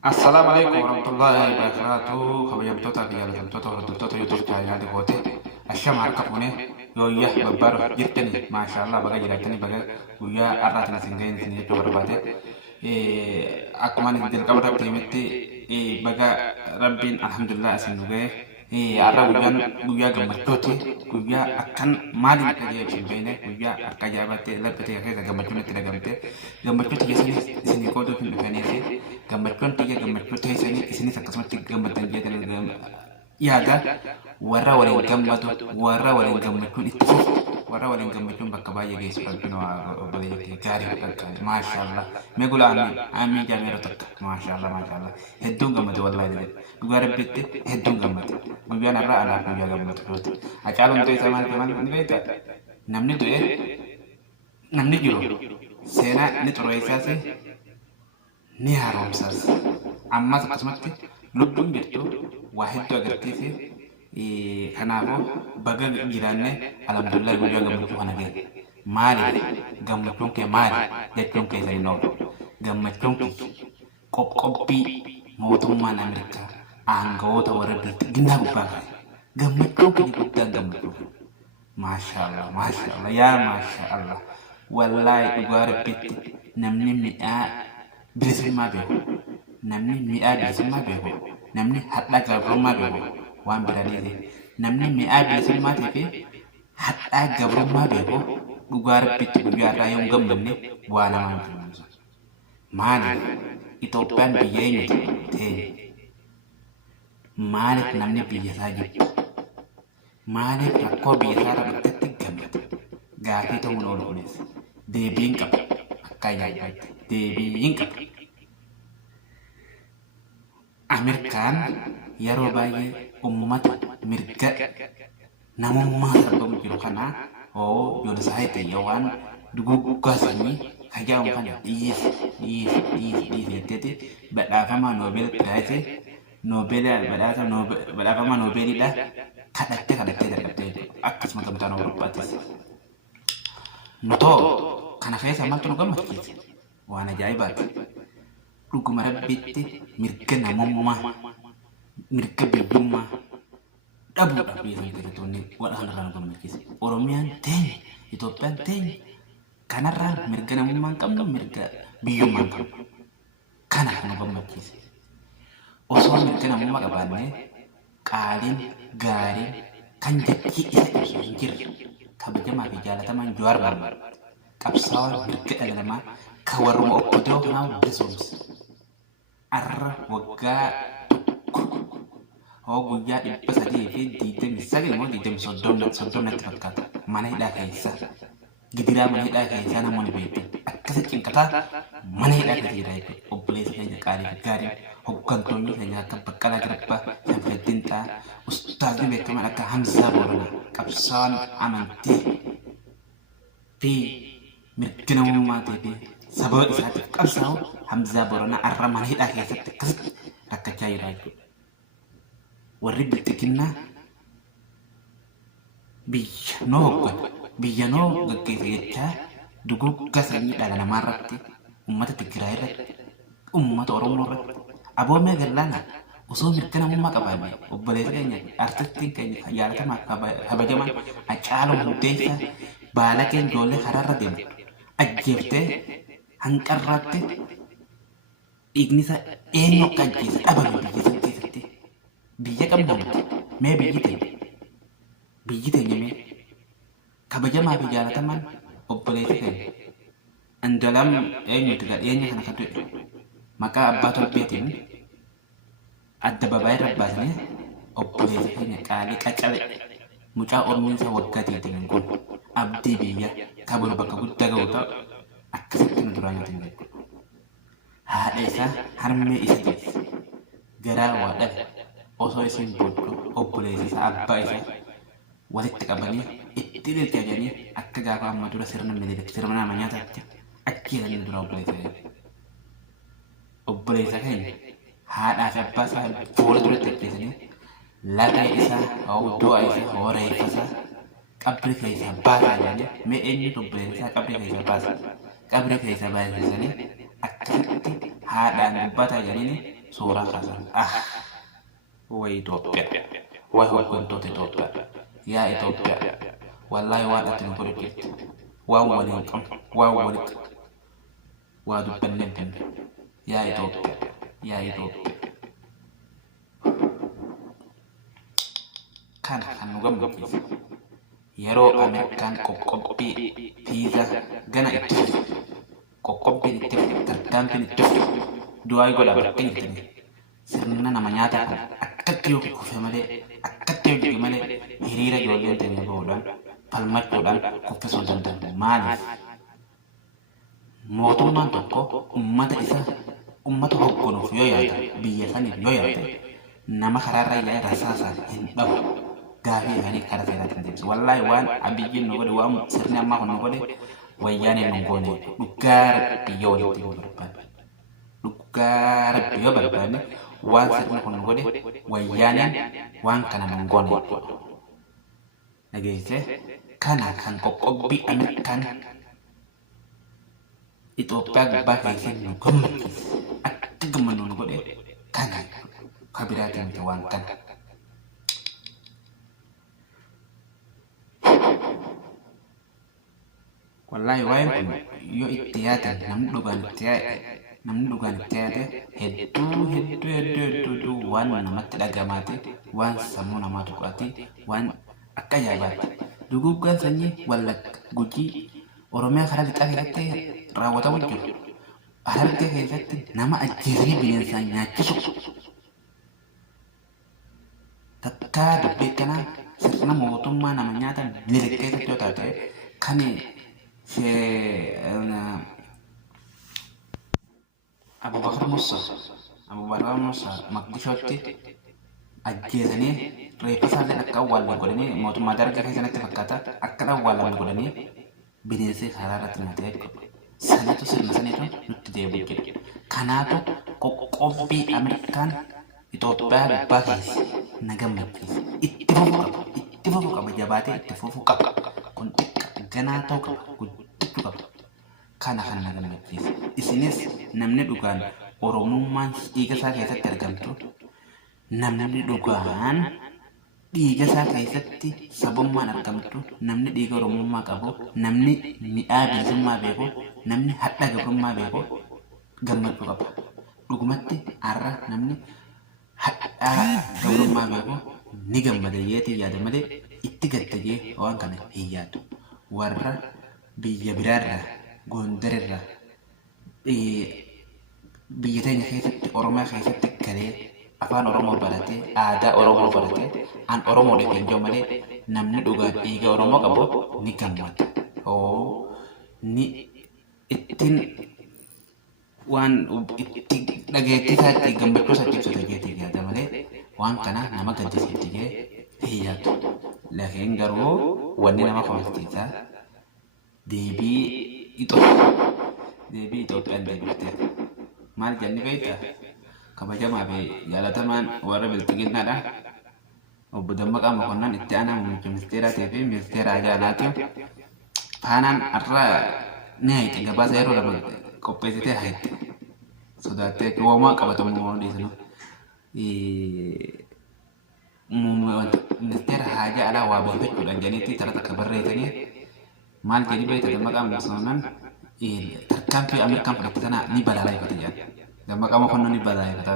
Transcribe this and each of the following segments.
Assalamualaikum warahmatullahi wabarakatuh. Kabajamtoota fi jaallatamtoota hordoftoota YouTube chaanaalii koote ashama harka fuunee yooyyaa babbaadoo jirtanii maashaallah baga jiraatanii baga guyyaa har'aatiin isin ga'een isin jechuu barbaade. Akkuma isin jalqaba irratti himetti baga rabbiin alhamdulillah isin nu ga'e. Har'a guyyaa gammachuuti. Guyyaa akkan maaliin akka jee isin beekne guyyaa akka ajaa'ibaatti laphate keessa gammachuun itti dhagamte. Gammachuuti jechuunis isin qooduuf hin dhufaniiti. Gammachuun xiyya gammachuu ta'isanii isinis akkasumatti gammadan jedhan yaada warra waliin gammadu warra waliin gammachuun itti fufu warra waliin gammachuun bakka baay'ee geessu rabbiin obboleeyyii gaarii fakkaate maashaallah meegula aamiin jaameera takka maashaallah hedduun gammade wallaahi jedhe dhugaa rabbitti hedduun gammade guyyaan irraa alaaf guyyaa gammatu yooti Hacaaluun ta'e isaa maal ni beekta namni du'e namni jiru seenaa ni xureessaas ni haaromsas ammas akkasumatti lubbuun jirtu waa hedduu agarsiise kanaafuu baga jiraanne alhamdulillah guyyaa gammachuu kana ga'e maaliif gammachuun kee maali jechuun keessa hin oolu gammachuun kee qoqqobbii mootummaan Ameerikaa aangawoota warra biltiginnaa gubbaa ka'e gammachuun kee guddaan gammachuu maashaallah yaa maashaallah wallaahi dhugaa rabbitti namni mi'aa bilisummaa beeku namni mi'aa bilisummaa beeku namni hadhaa gabrummaa beeku waan biraniiti namni mi'aa bilisummaa fi hadhaa gabrummaa beeku dhugaa rabbitti guyyaa irraa yoo gammanne waa namaan filmisa maaliif Itoophiyaan biyya eenyuti ta'e maaliif namni biyya isaa jirtu maaliif rakkoo biyya isaa irratti gammada gaafii ta'uun oolu kunis deebiin qaba akka yaadatti deebiin qaba. Ameerikaan yeroo baay'ee uummata mirga namummaa sarbamu jiru kana yoonisaa ta'e waan duguggaa sanyii kajaamu kana dhiyeesse jetteeti badhaafamaa noobeel piraayisii badhaafamaa noobeelidha kadhattee dadhabdee akkasuma gamtaan Awurooppaattis. Nutoo kana keessa maaltu nu gammachiise waan ajaa'ibaati. Dhuguma rabbitti mirga namummaa mirga biyyummaa dhabuudhaaf biyya keessattoonni waan irraa nu gammachiise. Oromiyaan teenya Itoophiyaan teenya kanarraa mirga namummaa hin qabnu mirga biyyummaa hin qabnu kana nu gammachiise. Osoo mirga namummaa qabaannee qaaliin gaariin kan jechi isa ibsu hin jirre kabajamaa fi jaalatamaan Jawaar Mohaammed qabsaa'aa mirga dhala namaa kan warruma okkotee kanaa bilisoomse. Arra waggaa tokko guyyaa 329 moo 30 fakkaata mana hidhaa keessa gidiraa mana hidhaa keessa namoonni beektu akkasa cinqataa mana hidhaa keessa jira jechuudha. Obboleessa keenya qaalii gaarii hoggantoonni keenya akka Baqqalaa Garbaa Shanfreddiin Xaa ustaazii beekaman akka Hamzaa Booranaa qabsaa'aan amantii fi mirga namummaatii fi sababa isaatiif qabsaa'u Hamzaa Booranaa arra mana hidhaa keessatti akkasitti rakkachaa jira jechuudha. Warri biltiginnaa biyya noo gaggeessa jechaa duguggaa sanyii dhala namaa irratti uummata Tigraay irratti uummata Oromoo irratti aboomee gallaana osoo mirga namummaa qabaanne obboleessa keenya artistiin keenya jaalatamaa kabajamaan Hacaaluu Hundeessaa baalaqeen ijoollee karaarra deemu ajjeeftee hanqarraatti dhiigni isaa eenyu akka ajjeese dhabamu biyya san keessatti biyya qabnamutti mee biyyi teenya mee kabajamaa fi jaalatamaan obboleessa keenya Andalam eenyuti gadheenya kana kan du'e maqaa abbaa torbeetiin adda babaayirra baasanii obboleessa keenya qaalii qaccale mucaa ormiinsa waggaa 20 kun abdii biyya kabulu bakka guddaa ga'u ta'u akkasitti nu duraan nyaatin jedhu. Haadha isaa harmee isa geesse garaa waa dhabe osoo isin boodduu obboleessa isaa abbaa isaa walitti qabanii itti lilchaajanii akka gaafa amma dura sirna nama nyaataatti achi jedhanii dura obboleessa keenya haadhaa fi abbaa isaa fuula duratti ajjeesanii laga isaa du'a isaa reeffa isaa qabri keessaa baasaa jedhanii mee eenyutu obboleessa isaa qabri keessaa baasa qabri keessaa baasisanii akkasitti haadhaan dubbataa jedhanii suuraa kaasan. Way Itoophiyaa. Way hooggantoota Itoophiyaa. Yaa Itoophiyaa. Wallaahi waan ati nu godhu jirti. Waan waliin qabnu, waan walitti waa dubbannee hin yaa Itoophiyaa. Yaa Itoophiyaa. Kana kan nu gammachiise. Yeroo Ameerikaan qoqqobbii fiizaa gana itti fide. Qoqqobbiin itti fide. Tarkaanfiin itti fide. Du'aa godha bakka jirtanii. Sirna nama nyaataa kana akkatti yoo kufe malee akkatti yoo jiru malee hiriira ijoolleen ta'ee bahuudhaan falmachuudhaan kuffisuu danda'u. Maaliif? Mootummaan tokko uummata hoogganuuf yoo yaada biyya saniif yoo yaada nama karaarra yaa'ee rasaasaan hin dhabu. Gaafii isaanii karaa seeraatiin deemsa. Wallaahi waan abiyyiin nu godhe waan sirni ammaa kun nu godhe wayyaaneen nu goone dhugaa rabbii yoo walitti yoo barbaanne. Dhugaa rabbii yoo barbaanne waan sirni kun nu godhe wayyaaneen waan kana nu goone. Dhageessee kana kan qoqqobbii Ameerikaan Itoophiyaa gubbaa keessatti nu gammachiise akka gammannu nu godhe kana kabiraatiin miti waan kana. Wallahi waan kun yoo itti yaatan namni dhugaan itti yaade hedduu waan namatti dhagamaate waan sammuu namaa tuqaate waan akka yaabaatti duguggaan sanyii Wallagga Gujii Oromiyaa karaa lixaa keessatti raawwatamu jiru. Harargee keessatti nama ajjeesanii bineensaan nyaachisu. Takkaa dubbii kanaa sirna mootummaa nama nyaatan Minilik keessatti yoo taate kan Abubakar Musa Maqdishootti ajjeesanii reeffa isaallee akka awwaalan godhanii mootummaa dargaa keessatti fakkaata akka awwaalan godhanii bineensi karaa irratti nyaatee jechuudha. Sanatu sirna saniitu nutti deebi'u jedhu. Kanaatu qoqqobbii Ameerikaan Itoophiyaa gubbaa keessa na gammachiise. Itti fufuu qaba jabaatee itti fufuu qaba. Kun xiqqa ganaa ta'uu qaba guddachuu qaba. Kana kan na gammachiise. Isinis namni dhugaan Oromummaan dhiiga isaa keessatti argamtu namni dhugaan dhiiga isaa keessatti sabummaan argamtu namni dhiiga Oromummaa qabu namni mi'aa bilisummaa beeku namni hadha gabrummaa beeku gammachuu qaba. Dhugumatti har'a namni hadha gabrummaa beeku ni gammada yeetii yaada malee itti gaddagee waan kana hin yaadu. Warra biyya biraarraa Gondarirraa biyya teenya keessatti Oromiyaa keessatti galee afaan Oromoo baratee aadaa Oromoo baratee an Oromoo dhufeen jiru malee namni dhugaan dhiiga Oromoo qabu ni gammada. Ni ittiin waan itti dhageettii isaa itti gammachuu isaa ibsu dhageettii yaada malee waan kana nama gaddisiisu jee hin yaadu. Lafeen garuu wanni nama kofalchiisaa deebii Itoophiyaan deebifte. Maal jenni beektaa? Kabajamaa fi jaalatamaan warra bilxiginnaadha. Obbo Dammaqaa Mokonnon itti aanaa muummicha ministeeraatii fi ministeera ajaa'aati. Faanaan har'a ni hayti gabaasa yeroo lama qopheessitee hayti. Sodaattee uumamaa qabatamu dhiisnu. Ministeera haajaa alaa waa beekachuudhaan janiitti taraa takka barreessanii maal jedhi beektaa Dammaqaa Mokonnon tarkaanfii Ameerikaan fudhatte sana ni balaaleffata jedha. Dammaqaa Mokonnon ni balaaleffata.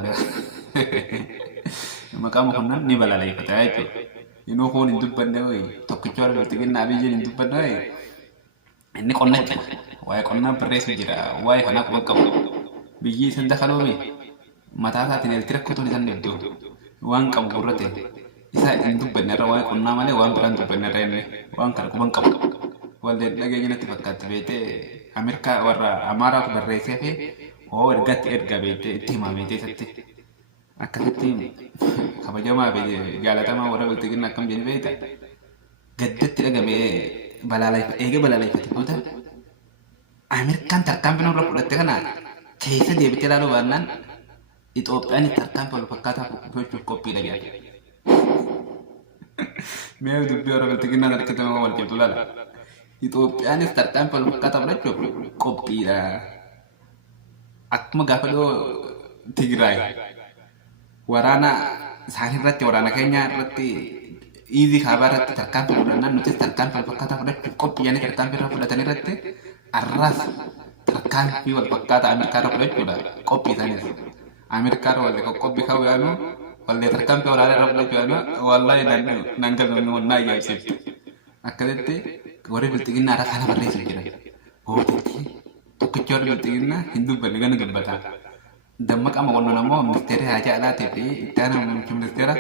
Dammaqaa Mokonnon ni balaaleffata jechuudha. Inuu kun hin dubbanne wayii tokkicha warra bilxiginnaa biyya hin dubbanne wayii inni qonna jira. Waa'ee qonnaa barreessu jira. Waa'ee kanaa quba qabu. Biyyi isin dakaloome mataa isaatiin elti rakkotuun isan iddoo waan qabu gurra ta'e isa hin dubbanne irra waa'ee qonnaa malee waan biraan dubbanne irra inni waan kana quban qabu. Walleen dhageenya natti fakkaatti beektee Ameerikaa warra Amaaraatu barreessee fi ergatti erga beektee itti himamee keessatti akkasitti kabajamaa fi jaalatamaa warra bilxiginna akkam jenni beekta gaddatti dhagamee eega balaaleffate booda Ameerikaan tarkaanfii nurra fudhatte kana keessa deebitee ilaaluu baannaan Itoophiyaan tarkaanfii wal fakkaataa gochuuf qophiidha jedha. Mee dubbii warra bilxiginnaan harkatama wal qabdu laala. Itoophiyaanis tarkaanfii wal fakkaataa fudhachuuf qophiidha. Akkuma gaafa dhiyoo Tigraay waraana isaanii irratti waraana keenya irratti iizii kaabaa irratti tarkaanfii fudhannaan nutis tarkaanfii wal fakkaataa fudhachuuf qophiyyanii tarkaanfii irra fudhatan irratti arraas tarkaanfii wal fakkaataa Ameerikaa irra fudhachuudha qophii isaaniis. Ameerikaa irra walii qophii ka'uu yaanu walii tarkaanfii waraanaa irra fudhachuu yaanu wallaahi nan galma naa ajaa'ibsiiftu. Akkasitti warri bilxiginnaa irra kana barreessu jiran. Gootichi tokkichi warri bilxiginnaa hin dubbanne gana gabbataa. Dammaqa maqonnoon ammoo ministeera haajaa alaatii fi itti aanaa muummicha ministeera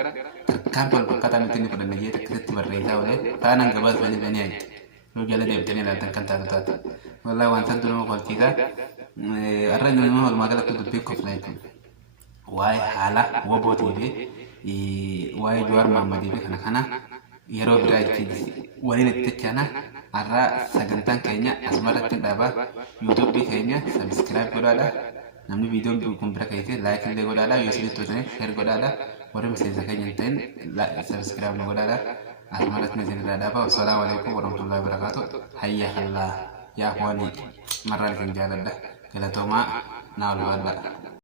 tarkaanfii wal fakkaataa nuti inni fudhanne jedhe akkasitti barreessaa olee taanaan gabaasanii banii ayitti. Yoo jala deebitanii ilaaltan kan taatu taate. Wallaahi waan santu nama kolchiisaa. Har'a nama walumaa galatti dubbii kofla jechuudha. Waa'ee haala wobootii fi waa'ee Jawaar Mohammadii fi kana yeroo biraa itti waliin itti chaana har'a sagantaan keenya asumarratti dhaabaa yuutuubii keenya sabiskiraayib godhaadha. Namni viidiyoon kun bira keessee laayik illee godhaadha. Yoo isinitti tolchanii sheer godhaadha. Warri miseensa keenya hin ta'in sabiskiraayib nu godhaadha. Asumarratti isin irraa dhaabaa. Assalaamu alaikum warahmatullahi wabarakatuh. Hayya hallaa yaa kuwanii marraan isin jaaladha. Galatoomaa naa ol baadhaa.